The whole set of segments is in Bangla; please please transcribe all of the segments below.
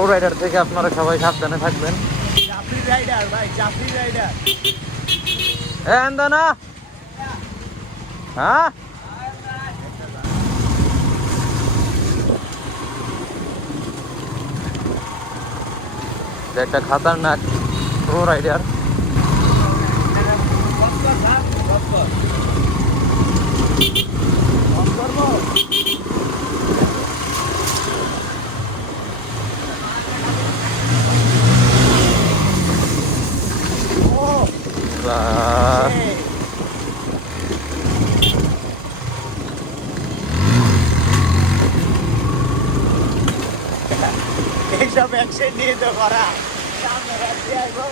প্রো রাইডার থেকে আপনারা সবাই সাবধানে থাকবেন। জাফরি রাইডার ভাই, জাফরি রাইডার। না হ্যাঁ একটা খাতারনাক প্রো রাইডার। এইসব অ্যাকশন নিয়ে তো করা সামনে রাখতে আইবো।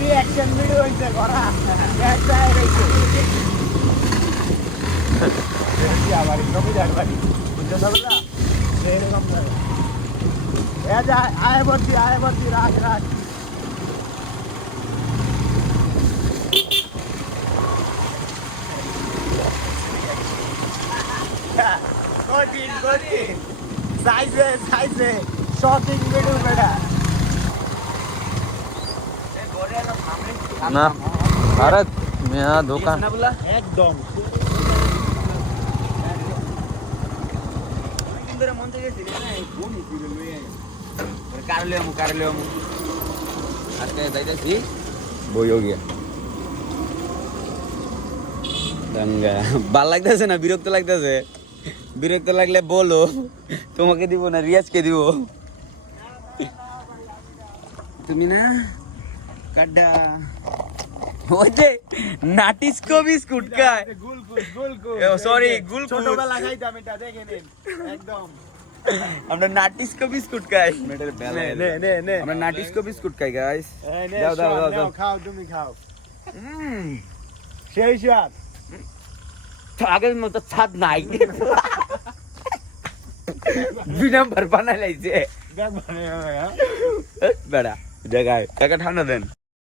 রিঅ্যাকশন ভিডিও হইছে করা আবার জমিদার বাড়ি বুঝতে পারবে না এরকম আয় বলছি রাখ রাখ। কঠিন কঠিন সাইজে শপিং ভিডিও বেটা না আরে মেয়া দোকান একদম ভাল লাগতেছে না? বিরক্ত লাগতেছে? বিরক্ত লাগলে বলো, তোমাকে দিব না রিয়াজকে দিব। তুমি না কাড্ডা ওই যে নাটিস্কো বিস্কুট খায়। সরি গুলকুল ছোটবেলা খাইতাম এটা, দেখে নিন একদম। আমরা নাটিস্কো বিস্কুট খাই। নে আমরা নাটিস্কো বিস্কুট খাই গাইস। দাও খাও, তুমি খাও। সেই স্বাদ আগের মতো স্বাদ নাই। দুই নাম্বার বানাই লাইছে বেড়া জায়গায় টাকা ঠান্ডা দেন।